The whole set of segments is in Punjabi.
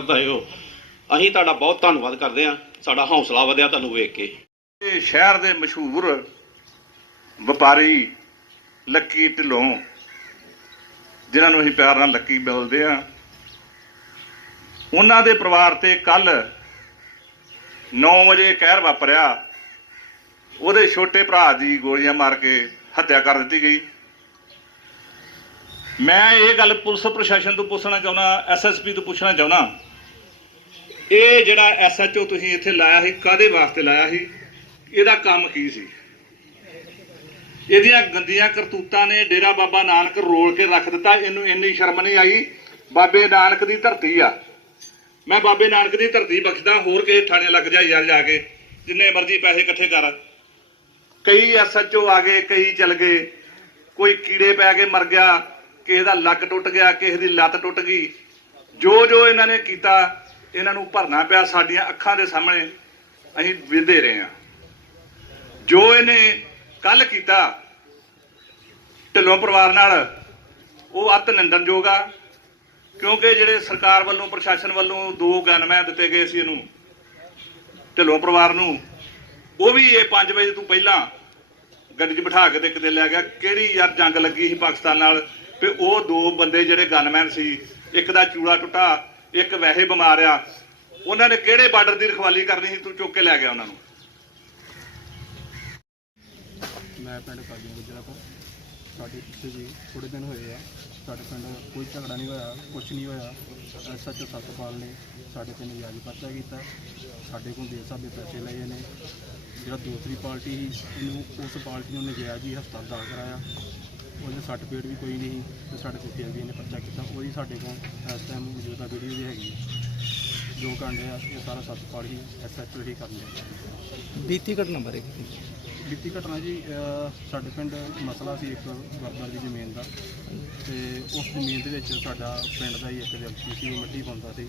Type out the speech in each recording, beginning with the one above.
ਕਰਦਾ ਹੋ ਅਸੀਂ ਤੁਹਾਡਾ ਬਹੁਤ ਧੰਨਵਾਦ ਕਰਦੇ ਹਾਂ। ਸਾਡਾ ਹੌਸਲਾ ਵਧਿਆ ਤੁਹਾਨੂੰ ਵੇਖ ਕੇ। ਇਹ ਸ਼ਹਿਰ ਦੇ ਮਸ਼ਹੂਰ ਵਪਾਰੀ ਲੱਕੀ ਢਿੱਲੋਂ, ਜਿਨ੍ਹਾਂ ਨੂੰ ਅਸੀਂ ਪਿਆਰ ਨਾਲ ਲੱਕੀ ਬੋਲਦੇ ਆ ਉਹਨਾਂ ਦੇ ਪਰਿਵਾਰ ਤੇ ਕੱਲ 9 ਵਜੇ ਕਹਿਰ ਵਾਪਰਿਆ। ਉਹਦੇ ਛੋਟੇ ਭਰਾ ਦੀ ਗੋਲੀਆਂ ਮਾਰ ਕੇ ਹੱਤਿਆ ਕਰ ਦਿੱਤੀ ਗਈ। ਮੈਂ ਇਹ ਗੱਲ ਪੁਲਿਸ ਪ੍ਰਸ਼ਾਸਨ ਤੋਂ ਪੁੱਛਣਾ ਚਾਹੁੰਦਾ ਐਸਐਸਪੀ ਤੋਂ ਪੁੱਛਣਾ ਚਾਹੁੰਦਾ ਇਹ ਜਿਹੜਾ ਐਸਐਚਓ ਤੁਸੀਂ ਇੱਥੇ ਲਾਇਆ ਸੀ ਕਾਦੇ ਵਾਸਤੇ ਲਾਇਆ ਸੀ? ਇਹਦਾ ਕੰਮ ਕੀ ਸੀ? ਇਹਦੀਆਂ ਗੰਦੀਆਂ ਕਰਤੂਤਾਂ ਨੇ ਡੇਰਾ ਬਾਬਾ ਨਾਨਕ ਰੋਲ ਕੇ ਰੱਖ ਦਿੱਤਾ, ਇਹਨੂੰ ਇੰਨੀ ਸ਼ਰਮ ਨਹੀਂ ਆਈ। ਬਾਬੇ ਨਾਨਕ ਦੀ ਧਰਤੀ ਆ। ਮੈਂ ਬਾਬੇ ਨਾਨਕ ਦੀ ਧਰਤੀ ਬਖਸ਼ਦਾ, ਹੋਰ ਕਿਸੇ ਥਾਣੇ ਲੱਗ ਜਾ, ਯਾਰ ਜਾ ਕੇ, ਜਿੰਨੇ ਮਰਜ਼ੀ ਪੈਸੇ ਇਕੱਠੇ ਕਰ। ਕਈ ਐਸਐਚਓ ਆ ਗਏ, ਕਈ ਚਲ ਗਏ। ਕੋਈ ਕੀੜੇ ਪੈ ਕੇ ਮਰ ਗਿਆ, ਕਿਸੇ ਦਾ ਲੱਕ ਟੁੱਟ ਗਿਆ, ਕਿਸੇ ਦੀ ਲੱਤ ਟੁੱਟ ਗਈ। ਜੋ ਜੋ ਇਹਨਾਂ ਨੇ ਕੀਤਾ ਇਹਨਾਂ ਨੂੰ ਭਰਨਾ ਪਿਆ ਸਾਡੀਆਂ ਅੱਖਾਂ ਦੇ ਸਾਹਮਣੇ, ਅਸੀਂ ਵਿਦੇ ਰਹੇ ਹਾਂ। ਜੋ ਇਹਨੇ ਕੱਲ ਕੀਤਾ, ਢਿੱਲੋਂ ਪਰਿਵਾਰ ਨਾਲ, ਉਹ ਅਤ ਨਿੰਦਣਯੋਗ ਆ, ਕਿਉਂਕਿ ਜਿਹੜੇ ਸਰਕਾਰ ਵੱਲੋਂ, ਪ੍ਰਸ਼ਾਸਨ ਵੱਲੋਂ ਦੋ ਗਨਮੈਨ ਦਿੱਤੇ ਗਏ ਸੀ ਇਹਨੂੰ, ਢਿੱਲੋਂ ਪਰਿਵਾਰ ਨੂੰ, ਉਹ ਵੀ ਇਹ 5 ਵਜੇ ਤੋਂ ਪਹਿਲਾਂ ਗੱਡੀ 'ਚ ਬਿਠਾ ਕੇ ਤੇ ਕਿਤੇ ਲੈ ਗਿਆ। ਕਿਹੜੀ ਯਾਰ ਜੰਗ ਲੱਗੀ ਸੀ ਪਾਕਿਸਤਾਨ ਨਾਲ? ਤੇ ਉਹ ਦੋ ਬੰਦੇ ਜਿਹੜੇ ਗਨਮੈਨ ਸੀ, ਇੱਕ ਦਾ ਚੂੜਾ ਟੁੱਟਾ ਇੱਕ ਵੈਸੇ ਬਿਮਾਰ ਆ, ਉਹਨਾਂ ਨੇ ਕਿਹੜੇ ਬਾਰਡਰ ਦੀ ਰਖਵਾਲੀ ਕਰਨੀ ਸੀ? ਤੂੰ ਚੁੱਕ ਕੇ ਲੈ ਗਿਆ ਉਹਨਾਂ ਨੂੰ। ਮੈਂ ਪਿੰਡ ਕਾਜੀ ਗੁਜਰਾ ਤੋਂ। ਸਾਡੇ ਪਿੱਛੇ ਜੀ ਥੋੜੇ ਦਿਨ ਹੋਏ ਆ। ਸਾਡੇ ਪਿੰਡ ਕੋਈ ਝਗੜਾ ਨਹੀਂ ਹੋਇਆ, ਕੁਛ ਨਹੀਂ ਹੋਇਆ। ਐਸਐਚਓ ਸਤਪਾਲ ਨੇ ਸਾਡੇ ਪਿੰਡ ਵਿਆਜ ਪਰਚਾ ਕੀਤਾ। ਸਾਡੇ ਕੋਲ ਦੇ ਸਾਹਿਬ ਪੈਸੇ ਲਏ ਨੇ। ਜਿਹੜਾ ਦੂਸਰੀ ਪਾਰਟੀ ਸੀ, ਇਹਨੂੰ ਉਸ ਪਾਰਟੀ ਨੂੰ ਨਜਾਇਜ਼ ਹੀ ਹਸਪਤਾਲ ਦਾਖਲ ਕਰਾਇਆ। ਉਹਦੇ ਸੱਟ ਪੇਟ ਵੀ ਕੋਈ ਨਹੀਂ ਤੇ ਸਾਡੇ ਫਿਰ ਵੀ ਇਹਨੇ ਪਰਚਾ ਕੀਤਾ। ਉਹਦੀ ਸਾਡੇ ਕੋਲ ਇਸ ਟਾਈਮ ਮੌਜੂਦਾ ਵੀਡੀਓ ਵੀ ਹੈਗੀ ਹੈ। ਜੋ ਕਾਂਡੇ ਆ ਇਹ ਸਾਰਾ ਸਤਪਾਲ ਹੀ ਐਸਐਚਓ ਹੀ ਕਰਨ ਲਿਆ ਬੀਤੀ ਘਟਨਾ ਬਾਰੇ ਬੀਤੀ ਘਟਨਾ ਜੀ ਅਹ ਸਾਡੇ ਪਿੰਡ ਮਸਲਾ ਸੀ ਇੱਕ ਵਰਦਰ ਦੀ ਜ਼ਮੀਨ ਦਾ। ਤੇ ਉਸ ਜ਼ਮੀਨ ਦੇ ਵਿੱਚ ਸਾਡਾ ਪਿੰਡ ਦਾ ਹੀ ਇੱਕ ਵਿਅਕਤੀ ਸੀ ਉਹ ਮਿੱਟੀ ਪਾਉਂਦਾ ਸੀ।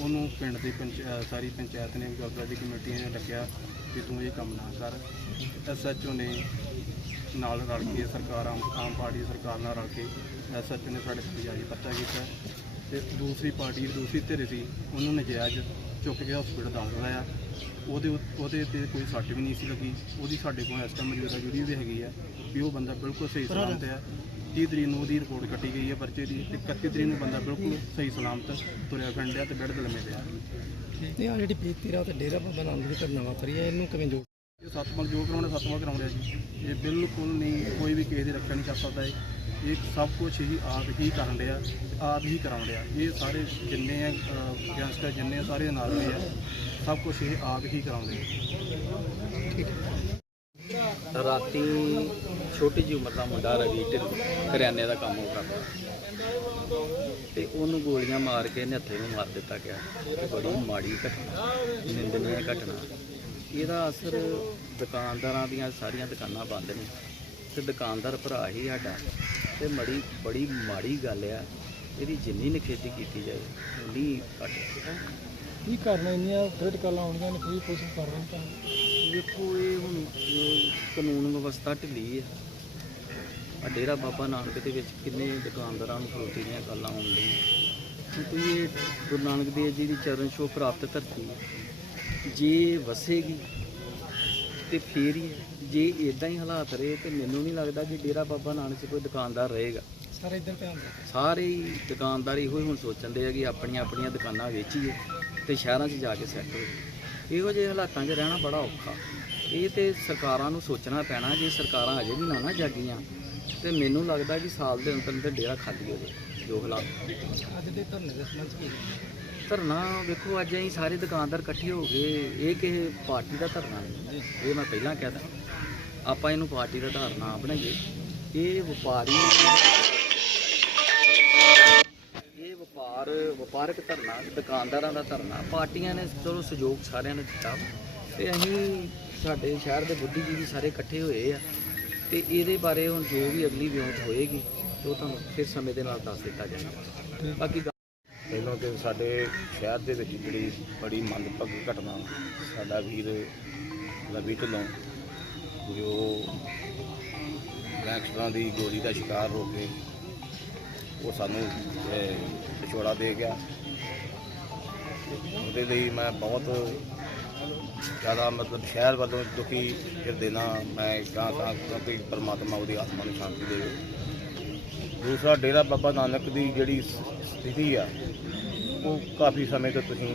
ਉਹਨੂੰ ਪਿੰਡ ਦੀ ਪੰਚ ਅਹ ਸਾਰੀ ਪੰਚਾਇਤ ਨੇ ਗੁਰਦੁਆਰਾ ਦੀ ਕਮੇਟੀ ਨੇ ਲੱਗਿਆ ਕਿ ਤੂੰ ਇਹ ਕੰਮ ਨਾ ਕਰ। ਐਸਐਚਓ ਨੇ ਨਾਲ ਰਲ ਕੇ ਸਰਕਾਰ, ਆਮ ਆਮ ਪਾਰਟੀ ਸਰਕਾਰ ਨਾਲ ਰਲ ਕੇ ਐਸਐਚਓ ਨੇ ਸਾਡੇ ਤੇ ਪਰਚਾ ਕੀਤਾ ਤੇ ਦੂਸਰੀ ਪਾਰਟੀ, ਦੂਸਰੀ ਧਿਰ ਸੀ, ਉਹਨੂੰ ਨਜਾਇਜ਼ ਚੁੱਕ ਕੇ ਹਸਪੀਟਲ ਦਾਖਲ ਲਾਇਆ ਉਹਦੇ ਉ- ਉਹਦੇ ਤੇ ਕੋਈ ਸੱਟ ਵੀ ਨਹੀਂ ਸੀ ਲੱਗੀ। ਉਹਦੀ ਸਾਡੇ ਕੋਲ ਇਸ ਟਾਈਮ ਮੌਜੂਦਾ ਵੀਡੀਓ ਵੀ ਹੈਗੀ ਹੈ ਵੀ ਉਹ ਬੰਦਾ ਬਿਲਕੁਲ ਸਹੀ ਸਲਾਮਤ ਹੈ। 30 ਤਰੀਕ ਨੂੰ ਉਹਦੀ ਰਿਪੋਰਟ ਕੱਟੀ ਗਈ ਹੈ ਪਰਚੇ ਦੀ ਤੇ 31 ਤਰੀਕ ਨੂੰ ਬੰਦਾ ਬਿਲਕੁਲ ਸਹੀ ਸਲਾਮਤ ਤੁਰਿਆ ਫਿਰਦਿਆ ਤੇ ਬੈੱਡ ਤੇ ਲੰਮੇ ਪਿਆ ਨਹੀਂ ਆ ਜਿਹੜੀ ਬੀਤੀ ਰਾਤ ਡੇਰਾ ਬਾਬਾ ਨਾਨਕ ਦੀ ਘਟਨਾ ਵਾਪਰੀ ਹੈ, ਇਹਨੂੰ ਕਿਵੇਂ ਇਹ ਸਤਮਲ ਜੋ ਕਰਾਉਣਾ ਸਤਮਲ ਕਰਾਉਂਦੇ ਆ ਜੀ। ਇਹ ਬਿਲਕੁਲ ਨਹੀਂ ਕੋਈ ਵੀ ਕਿਸੇ ਦੀ ਰੱਖਿਆ ਨਹੀਂ ਕਰ ਸਕਦਾ ਇਹ। ਇਹ ਸਭ ਕੁਝ ਹੀ ਆਪ ਹੀ ਕਰਨ ਰਿਹਾ ਆਪ ਹੀ ਕਰਾਉਣ ਰਿਹਾ ਇਹ ਸਾਰੇ ਜਿੰਨੇ ਆ ਗੈਂਗਸਟਰ ਜਿੰਨੇ ਆ ਸਾਰੇ ਨਾਲ ਰਹੇ ਆ। ਸਭ ਕੁਝ ਇਹ ਆਪ ਹੀ ਕਰਾਉਂਦੇ ਆ। ਰਾਤੀ ਛੋਟੀ ਜਿਹੀ ਉਮਰ ਦਾ ਮੁੰਡਾ ਰਵੀ ਢਿੱਲੋਂ ਕਰਿਆਨੇ ਦਾ ਕੰਮ ਉਹ ਕਰਦਾ। ਤੇ ਉਹਨੂੰ ਗੋਲੀਆਂ ਮਾਰ ਕੇ ਨਿਹੱਥੇ ਨੂੰ ਮਾਰ ਦਿੱਤਾ ਗਿਆ। ਬੜੀ ਮਾੜੀ ਘਟਨਾ। ਨਿੰਦਨੀय ਘਟਨਾ। ਇਹਦਾ ਅਸਰ ਦੁਕਾਨਦਾਰਾਂ ਦੀਆਂ ਸਾਰੀਆਂ ਦੁਕਾਨਾਂ ਬੰਦ ਨੇ ਤੇ ਦੁਕਾਨਦਾਰ ਭਰਾ ਹੀ ਸਾਡਾ ਤੇ ਮੜੀ ਬੜੀ ਮਾੜੀ ਗੱਲ ਆ ਇਹਦੀ ਜਿੰਨੀ ਨਿਖੇਧੀ ਕੀਤੀ ਜਾਏ ਉਨੀ ਘੱਟ। ਕੀ ਕਰਨਾ ਇੰਨੀਆਂ ਥ੍ਰੈਡ ਕਾਲਾਂ ਆਉਂਦੀਆਂ ਨੇ ਕੋਈ ਕੋਸ਼ਿਸ਼ ਕਰ ਰਹੇ ਤਾਂ। ਵੇਖੋ ਇਹ ਹੁਣ ਕਾਨੂੰਨ ਵਿਵਸਥਾ ਢਿੱਲੀ ਹੈ ਆ ਡੇਰਾ ਬਾਬਾ ਨਾਨਕ ਦੇ ਵਿੱਚ ਕਿੰਨੇ ਦੁਕਾਨਦਾਰਾਂ ਨੂੰ ਫਰੋਤੀ ਦੀਆਂ ਗੱਲਾਂ ਆਉਣ ਲਈ ਕਿਉਂਕਿ ਇਹ ਗੁਰੂ ਨਾਨਕ ਦੇਵ ਜੀ ਦੀ ਚਰਨ ਛੋਹ ਪ੍ਰਾਪਤ ਧਰਤੀ ਹੈ ਜੇ ਵਸੇਗੀ ਤੇ ਫੇਰ ਹੀ ਹੈ। ਜੇ ਇਦਾਂ ਹੀ ਹਾਲਾਤ ਰਹੇ ਤੇ ਮੈਨੂੰ ਨਹੀਂ ਲੱਗਦਾ ਕਿ ਡੇਰਾ ਬਾਬਾ ਨਾਨਕ 'ਚ ਕੋਈ ਦੁਕਾਨਦਾਰ ਰਹੇਗਾ। ਸਾਰੇ ਇੱਧਰ ਧਿਆਨ ਦਿਓ ਸਾਰੇ ਹੀ ਦੁਕਾਨਦਾਰ ਇਹੋ ਹੀ ਹੁਣ ਸੋਚਣਦੇ ਆ ਕਿ ਆਪਣੀਆਂ ਆਪਣੀਆਂ ਦੁਕਾਨਾਂ ਵੇਚੀਏ ਤੇ ਸ਼ਹਿਰਾਂ 'ਚ ਜਾ ਕੇ ਸੈੱਟ ਹੋਈਏ ਇਹੋ ਜਿਹੇ ਹਾਲਾਤਾਂ 'ਚ ਰਹਿਣਾ ਬੜਾ ਔਖਾ। ਇਹ ਤੇ ਸਰਕਾਰਾਂ ਨੂੰ ਸੋਚਣਾ ਪੈਣਾ ਜੇ ਸਰਕਾਰਾਂ ਅਜੇ ਵੀ ਨਾ ਨਾ ਜਾਗੀਆਂ ਤੇ ਮੈਨੂੰ ਲੱਗਦਾ ਕਿ ਸਾਲ ਦੇ ਅੰਦਰ ਅੰਦਰ ਡੇਰਾ ਖਾਲੀ ਹੋ ਜਾਏ। ਜੋ ਹਾਲਾਤ ਅੱਜ ਦੇ ਧਰਨੇ ਦੇ ਸੰਬੰਧ 'ਚ ਕੀ ਧਰਨਾ ਵੇਖੋ, ਅੱਜ ਅਸੀਂ ਸਾਰੇ ਦੁਕਾਨਦਾਰ ਇਕੱਠੇ ਹੋ ਗਏ। ਇਹ ਕਿਸੇ ਪਾਰਟੀ ਦਾ ਧਰਨਾ ਨਹੀਂ। ਇਹ ਮੈਂ ਪਹਿਲਾਂ ਕਹਿ ਤਾ। ਆਪਾਂ ਇਹਨੂੰ ਪਾਰਟੀ ਦਾ ਧਰਨਾ ਨਾ ਬਣਾਈਏ। ਇਹ ਵਪਾਰੀ ਇਹ ਵਪਾਰ ਵਪਾਰਕ ਧਰਨਾ, ਦੁਕਾਨਦਾਰਾਂ ਦਾ ਧਰਨਾ। ਪਾਰਟੀਆਂ ਨੇ ਚਲੋ ਸਹਿਯੋਗ ਸਾਰਿਆਂ ਨੇ ਦਿੱਤਾ। ਤੇ ਅਸੀਂ ਸਾਡੇ ਸ਼ਹਿਰ ਦੇ ਬੁੱਧੀਜੀਵੀ ਸਾਰੇ ਇਕੱਠੇ ਹੋਏ ਆ। ਤੇ ਇਹਦੇ ਬਾਰੇ ਹੁਣ ਜੋ ਵੀ ਅਗਲੀ ਵਿਉਂਤ ਹੋਏਗੀ, ਉਹ ਤੁਹਾਨੂੰ ਫਿਰ ਸਮੇਂ ਦੇ ਨਾਲ ਦੱਸ ਦਿੱਤਾ ਜਾਏਗਾ। ਬਾਕੀ ਪਹਿਲਾਂ ਤੇ ਸਾਡੇ ਸ਼ਹਿਰ ਦੇ ਵਿੱਚ ਜਿਹੜੀ ਬੜੀ ਮੰਦਭਾਗੀ ਘਟਨਾ ਸਾਡਾ ਵੀਰ ਰਵੀ ਢਿੱਲੋਂ, ਜੋ ਗੈਂਗਸਟਰਾਂ ਦੀ ਗੋਲੀ ਦਾ ਸ਼ਿਕਾਰ ਹੋ ਕੇ ਉਹ ਸਾਨੂੰ ਵਿਛੋੜਾ ਦੇ ਗਿਆ। ਉਹਦੇ ਲਈ ਮੈਂ ਬਹੁਤ ਜ਼ਿਆਦਾ ਮਤਲਬ ਸ਼ਹਿਰ ਵੱਲੋਂ ਦੁਖੀ ਹਿਰਦੇ ਨਾਲ ਮੈਂ ਕਾਂ ਕਾਂ ਕਿ ਪਰਮਾਤਮਾ ਉਹਦੀ ਆਤਮਾ ਨੂੰ ਸ਼ਾਂਤੀ ਦੇਵੇ। ਦੂਸਰਾ ਡੇਰਾ ਬਾਬਾ ਨਾਨਕ ਦੀ ਜਿਹੜੀ ਸਥਿਤੀ ਆ, ਉਹ ਕਾਫੀ ਸਮੇਂ ਤੋਂ ਤੁਸੀਂ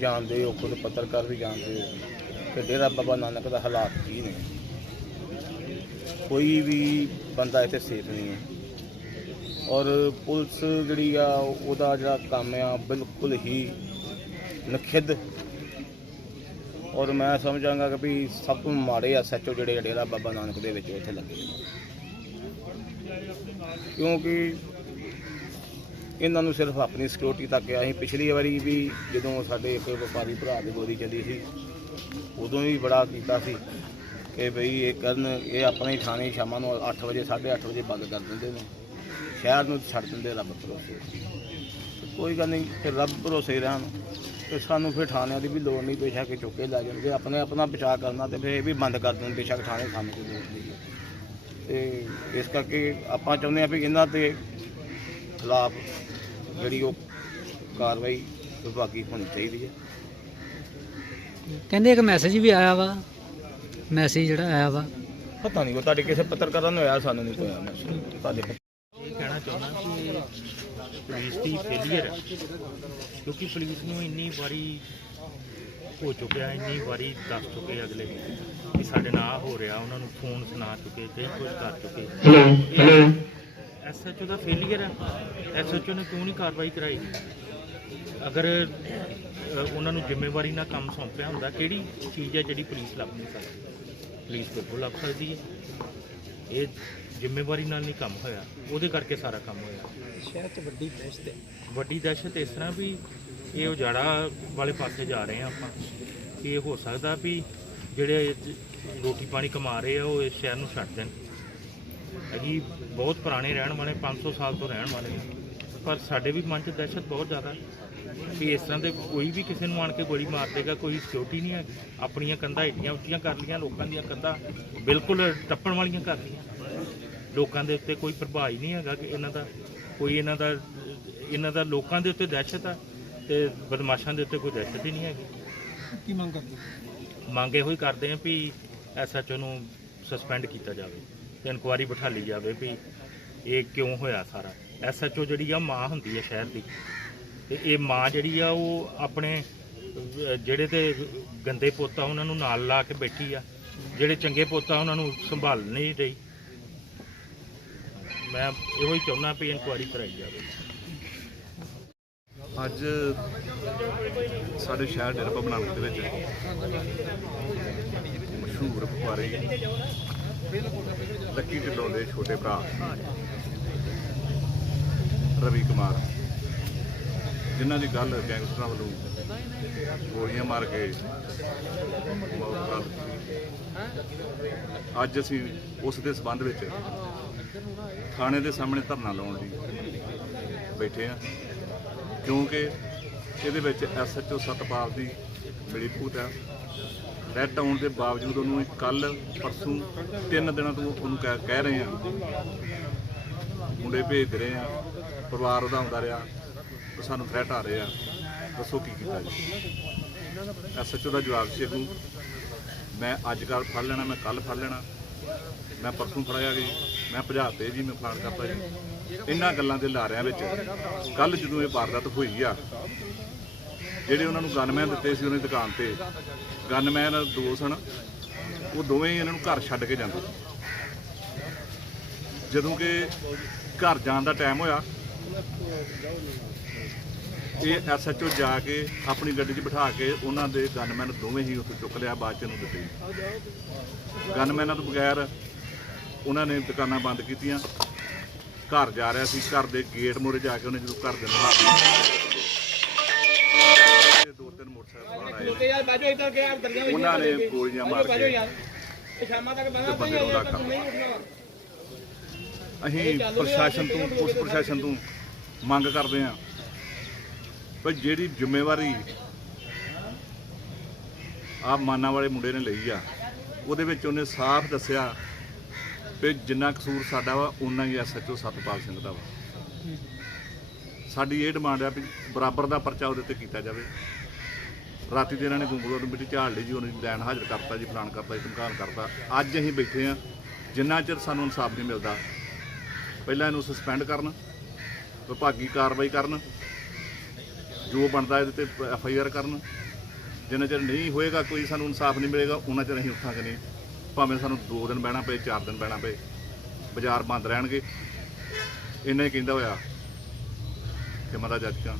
ਜਾਣਦੇ ਹੋ, ਖੁਦ ਪੱਤਰਕਾਰ ਵੀ ਜਾਣਦੇ ਹੋ ਕਿ ਡੇਰਾ ਬਾਬਾ ਨਾਨਕ ਦਾ ਹਾਲਾਤ ਕੀ ਨੇ। ਕੋਈ ਵੀ ਬੰਦਾ ਇੱਥੇ ਸੇਫ ਨਹੀਂ ਹੈ। ਔਰ ਪੁਲਿਸ ਜਿਹੜੀ ਆ, ਉਹਦਾ ਜਿਹੜਾ ਕੰਮ ਆ, ਬਿਲਕੁਲ ਹੀ ਨਖਿੱਧ। ਔਰ ਮੈਂ ਸਮਝਾਂਗਾ ਕਿ ਵੀ ਸਭ ਤੋਂ ਮਾੜੇ ਆ ਸੱਚੋ ਜਿਹੜੇ ਡੇਰਾ ਬਾਬਾ ਨਾਨਕ ਦੇ ਵਿੱਚ ਇੱਥੇ ਲੱਗੇ ਕਿਉਂਕਿ ਇਹਨਾਂ ਨੂੰ ਸਿਰਫ ਆਪਣੀ ਸਿਕਿਉਰਿਟੀ ਤੱਕ ਆ। ਅਸੀਂ ਪਿਛਲੀ ਵਾਰੀ ਵੀ ਜਦੋਂ ਸਾਡੇ ਇੱਕ ਵਪਾਰੀ ਭਰਾ ਦੀ ਗੋਲੀ ਚੱਲੀ ਸੀ, ਉਦੋਂ ਵੀ ਬੜਾ ਕੀਤਾ ਸੀ ਕਿ ਬਈ ਇਹ ਕਰਨ, ਇਹ ਆਪਣੇ ਥਾਣੇ ਸ਼ਾਮਾਂ ਨੂੰ 8 ਵਜੇ 8:30 ਵਜੇ ਬੰਦ ਕਰ ਦਿੰਦੇ ਨੇ। ਸ਼ਹਿਰ ਨੂੰ ਛੱਡ ਦਿੰਦੇ ਰੱਬ ਭਰੋਸੇ। ਕੋਈ ਗੱਲ ਨਹੀਂ, ਫਿਰ ਰੱਬ ਭਰੋਸੇ ਰਹਿਣ। ਤੇ ਸਾਨੂੰ ਫਿਰ ਥਾਣਿਆਂ ਦੀ ਵੀ ਲੋੜ ਨਹੀਂ, ਬੇਸ਼ੱਕ ਚੁੱਕ ਕੇ ਲੈ ਜਾਣਗੇ। ਆਪਣੇ ਆਪਣਾ ਬਚਾਅ ਕਰਨਾ ਤੇ ਫਿਰ ਇਹ ਵੀ ਬੰਦ ਕਰ ਦੇਣ, ਬੇਸ਼ੱਕ ਥਾਣੇ ਸਾਨੂੰ ਕੋਈ ਲੋੜ ਨਹੀਂ ਹੈ। ਤੇ ਇਸ ਕਰਕੇ ਆਪਾਂ ਚਾਹੁੰਦੇ ਹਾਂ ਵੀ ਇਹਨਾਂ ਦੇ ਖਿਲਾਫ ਜਿਹੜੀ ਉਹ ਕਾਰਵਾਈ ਵਿਭਾਗੀ ਹੋਣੀ ਚਾਹੀਦੀ ਹੈ ਕਹਿੰਦੇ ਇੱਕ ਮੈਸੇਜ ਵੀ ਆਇਆ ਵਾ ਮੈਸੇਜ ਜਿਹੜਾ ਆਇਆ ਵਾ ਪਤਾ ਨਹੀਂ ਉਹ ਤੁਹਾਡੇ ਕਿਸੇ ਪੱਤਰਕਾਰਾਂ ਨੂੰ ਹੋਇਆ ਸਾਨੂੰ ਨਹੀਂ ਕੋਈ ਆਇਆ message। ਤੁਹਾਡੇ ਇਹ ਕਹਿਣਾ ਚਾਹੁੰਦਾ ਕਿ ਪੁਲਿਸ ਦੀ ਫੇਲੀਅਰ ਹੈ ਕਿਉਂਕਿ ਪੁਲਿਸ ਨੂੰ ਇੰਨੀ ਵਾਰੀ ਹੋ ਚੁੱਕਿਆ ਇੰਨੀ ਵਾਰੀ ਦੱਸ ਚੁੱਕੇ ਅਗਲੇ ਕਿ ਸਾਡੇ ਨਾਲ ਹੋ ਰਿਹਾ ਉਹਨਾਂ ਨੂੰ ਫੋਨ ਸੁਣਾ ਚੁੱਕੇ ਕਈ ਕੁਝ ਕਰ ਚੁੱਕੇ। ਐਸਐਚਓ ਦਾ ਫੇਲੀਅਰ ਹੈ। ਐਸਐਚਓ ਨੇ ਕਿਉਂ ਨਹੀਂ ਕਾਰਵਾਈ ਕਰਾਈ? ਅਗਰ ਉਹਨਾਂ ਨੂੰ ਜ਼ਿੰਮੇਵਾਰੀ ਨਾਲ ਕੰਮ ਸੌਂਪਿਆ ਹੁੰਦਾ ਕਿਹੜੀ ਚੀਜ਼ ਹੈ ਜਿਹੜੀ ਪੁਲਿਸ ਲੱਭ ਨਹੀਂ ਸਕਦੀ? ਪੁਲਿਸ ਬਿਲਕੁਲ ਲੱਭ ਸਕਦੀ ਹੈ। ਇਹ ਜ਼ਿੰਮੇਵਾਰੀ ਨਾਲ ਨਹੀਂ ਕੰਮ ਹੋਇਆ। ਉਹਦੇ ਕਰਕੇ ਸਾਰਾ ਕੰਮ ਹੋਇਆ। ਸ਼ਹਿਰ 'ਚ ਵੱਡੀ ਦਹਿਸ਼ਤ ਹੈ ਵੱਡੀ ਦਹਿਸ਼ਤ ਇਸ ਤਰ੍ਹਾਂ ਵੀ ਇਹ ਉਜਾੜਾ ਵਾਲੇ ਪਾਸੇ ਜਾ ਰਹੇ ਆ ਆਪਾਂ ਇਹ ਹੋ ਸਕਦਾ ਵੀ ਜਿਹੜੇ ਰੋਟੀ ਪਾਣੀ ਕਮਾ ਰਹੇ ਆ, ਉਹ ਇਸ ਸ਼ਹਿਰ ਨੂੰ ਛੱਡ ਦੇਣ। ਅਸੀਂ ਬਹੁਤ ਪੁਰਾਣੇ ਰਹਿਣ ਵਾਲੇ 500 ਸਾਲ ਤੋਂ ਰਹਿਣ ਵਾਲੇ ਆ। ਪਰ ਸਾਡੇ ਵੀ ਮਨ 'ਚ ਦਹਿਸ਼ਤ ਬਹੁਤ ਜ਼ਿਆਦਾ ਕਿ ਇਸ ਤਰ੍ਹਾਂ ਦੇ ਕੋਈ ਵੀ ਕਿਸੇ ਨੂੰ ਆਣ ਕੇ ਗੋਲੀ ਮਾਰ ਦੇਗਾ, ਕੋਈ ਸਿਕਿਉਰਿਟੀ ਨਹੀਂ ਹੈ ਆਪਣੀਆਂ ਕੰਧਾਂ ਇੱਡੀਆਂ ਉੱਚੀਆਂ ਕਰ ਲਈਆਂ, ਲੋਕਾਂ ਦੀਆਂ ਕੰਧਾਂ ਬਿਲਕੁਲ ਟੱਪਣ ਵਾਲੀਆਂ ਕਰ ਲਈਆਂ। ਲੋਕਾਂ ਦੇ ਉੱਤੇ ਕੋਈ ਪ੍ਰਭਾਵ ਹੀ ਨਹੀਂ ਹੈਗਾ ਕਿ ਇਹਨਾਂ ਦਾ, ਕੋਈ ਇਹਨਾਂ ਦਾ ਇਹਨਾਂ ਦਾ ਲੋਕਾਂ ਦੇ ਉੱਤੇ ਦਹਿਸ਼ਤ ਆ। ਤੇ ਬਦਮਾਸ਼ਾਂ ਦੇ ਉੱਤੇ ਕੋਈ ਦਹਿਸ਼ਤ ਹੀ ਨਹੀਂ ਹੈਗੀ। ਕੀ ਮੰਗ ਕਰਦੇ ਮੰਗ ਇਹੋ ਹੀ ਕਰਦੇ ਆ ਵੀ ਐਸਐਚਓ ਨੂੰ ਸਸਪੈਂਡ ਕੀਤਾ ਜਾਵੇ ਤੇ ਇਨਕੁਆਰੀ ਬਿਠਾ ਲਈ ਜਾਵੇ ਵੀ ਇਹ ਕਿਉਂ ਹੋਇਆ ਸਾਰਾ। ਐਸਐਚਓ ਜਿਹੜੀ ਆ ਮਾਂ ਹੁੰਦੀ ਹੈ ਸ਼ਹਿਰ ਦੀ। ਤੇ ਇਹ ਮਾਂ ਜਿਹੜੀ ਆ ਉਹ ਆਪਣੇ ਅਹ, ਜਿਹੜੇ ਤੇ ਗੰਦੇ ਪੁੱਤ ਉਹਨਾਂ ਨੂੰ ਨਾਲ ਲਾ ਕੇ ਬੈਠੀ ਆ ਜਿਹੜੇ ਚੰਗੇ ਪੁੱਤ ਉਹਨਾਂ ਨੂੰ ਸੰਭਾਲ ਨਹੀਂ ਰਹੀ। ਮੈਂ ਇਹੋ ਹੀ ਚਾਹੁੰਦਾ ਵੀ ਇਨਕੁਆਰੀ ਕਰਾਈ ਜਾਵੇ। ਅੱਜ ਸਾਡੇ ਸ਼ਹਿਰ ਡੇਰਾ ਬਾਬਾ ਦੇ ਵਿੱਚ ਮਸ਼ਹੂਰ ਵਪਾਰੀ ਲੱਕੀ ਢਿੱਲੋਂ ਦੇ ਛੋਟੇ ਭਰਾ ਰਵੀ ਕੁਮਾਰ। ਜਿਨ੍ਹਾਂ ਦੀ ਗੱਲ ਗੈਂਗਸਟਰਾਂ ਵੱਲੋਂ ਗੋਲੀਆਂ ਮਾਰ ਕੇ ਅੱਜ ਅਸੀਂ ਉਸ ਦੇ ਸਬੰਧ ਵਿੱਚ ਥਾਣੇ ਦੇ ਸਾਹਮਣੇ ਧਰਨਾ ਲਾਉਣ ਲਈ ਬੈਠੇ ਆ ਕਿਉਂਕਿ ਇਹਦੇ ਵਿੱਚ ਐਸਐਚਓ ਸਤਪਾਲ ਦੀ ਮਿਲੀ ਭੂਤ ਹੈ। ਰੈਡ ਆਉਣ ਦੇ ਬਾਵਜੂਦ ਉਹਨੂੰ ਕੱਲ ਪਰਸੋਂ ਤਿੰਨ ਦਿਨਾਂ ਤੋਂ ਉਹਨੂੰ ਕਹਿ ਕਹਿ ਰਹੇ ਆ ਮੁੰਡੇ ਭੇਜ ਰਹੇ ਆ ਪਰਿਵਾਰ ਉਹਦਾ ਆਉਂਦਾ ਰਿਹਾ। ਤੇ ਸਾਨੂੰ ਥ੍ਰੈਟ ਆ ਰਹੇ ਆ। ਦੱਸੋ ਕੀ ਕੀਤਾ ਜੀ? ਐਸਐਚਓ ਦਾ ਜਵਾਬ ਸੀ ਅੱਗੋਂ ਮੈਂ ਅੱਜ ਕੱਲ ਫੜ ਲੈਣਾ, ਮੈਂ ਕੱਲ ਫੜ ਲੈਣਾ। ਮੈਂ ਪਰਸੋਂ ਫੜਿਆ ਜੀ। ਮੈਂ ਭਜਾ ਭਜਾਤੇ ਜੀ, ਮੈਂ ਫਲਾਨ ਕਰਤਾ ਜੀ। ਇਹਨਾਂ ਗੱਲਾਂ ਦੇ ਲਾਰਿਆਂ ਵਿੱਚ ਕੱਲ ਜਦੋਂ ਇਹ ਵਾਰਦਾਤ ਹੋਈ ਆ, ਜਿਹੜੇ ਉਹਨਾਂ ਨੂੰ ਗਨਮੈਨ ਦਿੱਤੇ ਸੀ ਉਹਨੇ ਦੁਕਾਨ ਤੇ ਗਨਮੈਨ ਦੋ ਸਨ ਉਹ ਦੋਵੇਂ ਹੀ ਇਹਨਾਂ ਨੂੰ ਘਰ ਛੱਡ ਕੇ ਜਾਂਦੇ ਜਦੋਂ ਕਿ ਘਰ ਜਾਣ ਦਾ ਟਾਈਮ ਹੋਇਆ, ਇਹ ਐਸਐਚਓ ਜਾ ਕੇ ਆਪਣੀ ਗੱਡੀ 'ਚ ਬਿਠਾ ਕੇ ਉਹਨਾਂ ਦੇ ਗਨਮੈਨ ਦੋਵੇਂ ਹੀ ਉੱਥੇ ਚੁੱਕ ਲਿਆ, ਬਾਅਦ ਚ ਨੂੰ ਦਿੱਤੇ ਗਨਮੈਨਾਂ ਤੋਂ ਬਗੈਰ ਉਹਨਾਂ ਨੇ ਦੁਕਾਨਾਂ ਬੰਦ ਕੀਤੀਆਂ। ਘਰ ਜਾ ਰਿਹਾ ਸੀ ਘਰ ਦੇ ਗੇਟ ਮੂਹਰੇ ਜਾ ਕੇ ਉਹਨੇ ਜਦੋਂ ਘਰ ਦੇ ਨੂੰ ਹੱਥ ਦੋ ਤਿੰਨ ਮੋਟਰਸਾਈਕਲ ਬਾਹਰ ਆਏ ਨੇ। ਉਹਨਾਂ ਨੇ ਗੋਲੀਆਂ ਮਾਰ ਕੇ ਤੇ ਬੰਦੇ ਨੂੰ ਰੱਖ ਅਸੀਂ ਪ੍ਰਸ਼ਾਸਨ ਤੋਂ ਪੁਲਿਸ ਪ੍ਰਸ਼ਾਸਨ ਤੋਂ ਮੰਗ ਕਰਦੇ ਹਾਂ ਪਰ ਜਿਹੜੀ ਜ਼ਿੰਮੇਵਾਰੀ ਆ ਮਾਨਾ ਵਾਲੇ ਮੁੰਡੇ ਨੇ ਲਈ ਆ ਉਹਦੇ ਵਿੱਚ ਉਹਨੇ ਸਾਫ਼ ਦੱਸਿਆ ਵੀ ਜਿੰਨਾ ਕਸੂਰ ਸਾਡਾ ਵਾ ਉਨਾ ਹੀ ਐਸਐਚਓ ਸਤਪਾਲ ਸਿੰਘ ਦਾ ਵਾ। ਸਾਡੀ ਇਹ ਡਿਮਾਂਡ ਆ ਵੀ ਬਰਾਬਰ ਦਾ ਪਰਚਾ ਉਹਦੇ ਤੇ ਕੀਤਾ ਜਾਵੇ। ਰਾਤੀ ਦੇ ਇਹਨਾਂ ਨੇ ਗੁੰਗਲੋ ਨੂੰ ਮਿੱਟੀ ਝਾੜ ਲਈ ਜੀ, ਉਹਨੂੰ ਲੈਣ ਹਾਜ਼ਰ ਕਰਤਾ ਜੀ ਫਲਾਨ ਕਰਤਾ ਜੀ ਧਮਕਾਨ ਕਰਤਾ। ਅੱਜ ਅਸੀਂ ਬੈਠੇ ਆ, ਜਿੰਨਾ ਚਿਰ ਸਾਨੂੰ ਇਨਸਾਫ ਨਹੀਂ ਮਿਲਦਾ, ਪਹਿਲਾਂ ਇਹਨੂੰ ਸਸਪੈਂਡ ਕਰਨ, ਵਿਭਾਗੀ ਕਾਰਵਾਈ ਕਰਨ, ਜੋ ਬਣਦਾ ਇਹਦੇ ਤੇ ਐਫ ਆਈ ਆਰ ਕਰਨ। ਜਿੰਨਾ ਚਿਰ ਨਹੀਂ ਹੋਏਗਾ, ਕੋਈ ਸਾਨੂੰ ਇਨਸਾਫ ਨਹੀਂ ਮਿਲੇਗਾ ਉਹਨਾਂ ਚਿਰ ਅਸੀਂ ਉੱਠਾਂਗੇ ਨਹੀਂ। ਭਾਵੇਂ ਸਾਨੂੰ 2 ਦਿਨ ਬਹਿਣਾ ਪਏ 4 ਦਿਨ ਬਹਿਣਾ ਪਏ, ਬਾਜ਼ਾਰ ਬੰਦ ਰਹਿਣਗੇ। ਇੰਨਾ ਹੀ ਕਹਿੰਦਾ ਹੋਇਆ ਕਿ ਮਹਾਰਾਜ ਜੱਜ ਕਾ